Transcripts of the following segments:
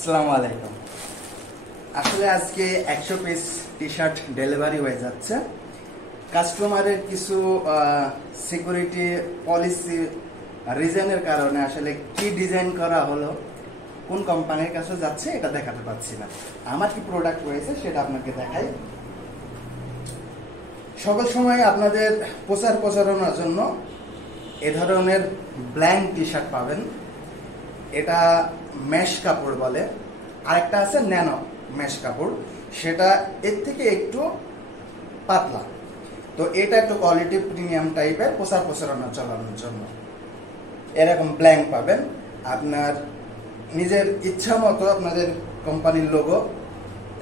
আসসালামু আলাইকুম। আসলে আজকে 100 পিস টি শার্ট ডেলিভারি হয়ে যাচ্ছে। কাস্টমারের কিছু সিকিউরিটি পলিসি রিজনের কারণে আসলে কি ডিজাইন করা হলো, কোন কোম্পানির কাছে যাচ্ছে এটা দেখাতে পাচ্ছি না। আমার কি প্রোডাক্ট রয়েছে সেটা আপনাকে দেখাই। সকল সময় আপনাদের প্রচারণার জন্য এ ধরনের ব্ল্যাঙ্ক টি শার্ট পাবেন। এটা মেশ কাপড় বলে, আরেকটা আছে ন্যানো মেশ কাপড়, সেটা এর থেকে একটু পাতলা। তো এটা একটু কোয়ালিটি প্রিমিয়াম টাইপের প্রচারণা চালানোর জন্য এরকম ব্ল্যাঙ্ক পাবেন। আপনার নিজের ইচ্ছা মতো আপনাদের কোম্পানির লোগো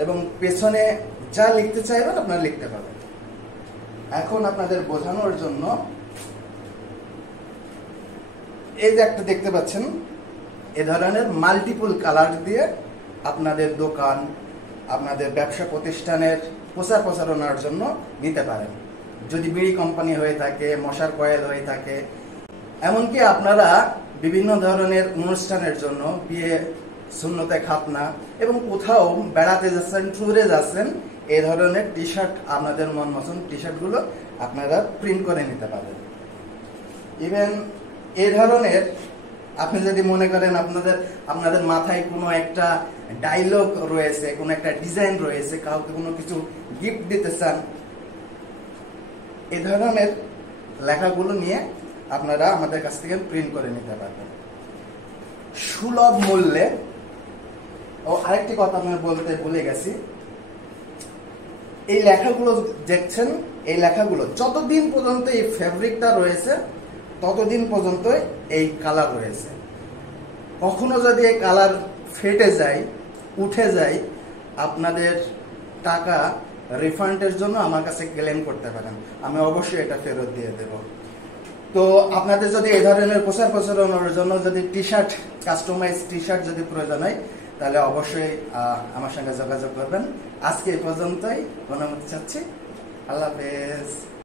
এবং পেছনে যা লিখতে চাইবেন আপনারা লিখতে পারবেন। এখন আপনাদের বোঝানোর জন্য এই যে একটা দেখতে পাচ্ছেন, এ ধরনের মাল্টিপল কালার দিয়ে আপনাদের দোকান, আপনাদের ব্যবসা প্রতিষ্ঠানের প্রচারণার জন্য নিতে পারেন। যদি বিড়ি কোম্পানি হয়ে থাকে, মশার কয়েল হয়ে থাকে, এমনকি আপনারা বিভিন্ন ধরনের অনুষ্ঠানের জন্য, বিয়ে, সুন্নতে খাতনা এবং কোথাও বেড়াতে যাচ্ছেন, ট্যুরে যাচ্ছেন, এই ধরনের টি শার্ট, আপনাদের মন মতন টি শার্টগুলো আপনারা প্রিন্ট করে নিতে পারেন। ইভেন এই ধরনের আপনি যদি মনে করেন আপনাদের মাথায় কোনো একটা ডায়লগ রয়েছে, কোনো একটা ডিজাইন রয়েছে, কাউকে কোনো কিছু গিফট দিতে চান, এই ধরনের লেখাগুলো নিয়ে আপনারা আমাদের কাছ থেকে প্রিন্ট করে নিতে পারবেন সুলভ মূল্যে। ও আরেকটি কথা আপনার বলতে ভুলে গেছি, এই লেখাগুলো দেখছেন, এই লেখাগুলো যতদিন পর্যন্ত এই ফেব্রিকটা রয়েছে ততদিন পর্যন্ত এই কালার রয়েছে। কখনো যদি এই কালার ফেটে যায়, উঠে যায়, আপনাদের টাকা রিফান্ডের জন্য আমার কাছে ক্লেম করতে পারেন, আমি অবশ্যই এটা ফেরত দিয়ে দেব। তো আপনাদের যদি এই ধরনের প্রচারণার জন্য যদি T shirt, customise T shirt যদি প্রয়োজন হয়, তাহলে অবশ্যই আমার সঙ্গে যোগাযোগ করবেন। আজকে এই পর্যন্তই, অনুমতি চাচ্ছি। আল্লাহ হাফেজ।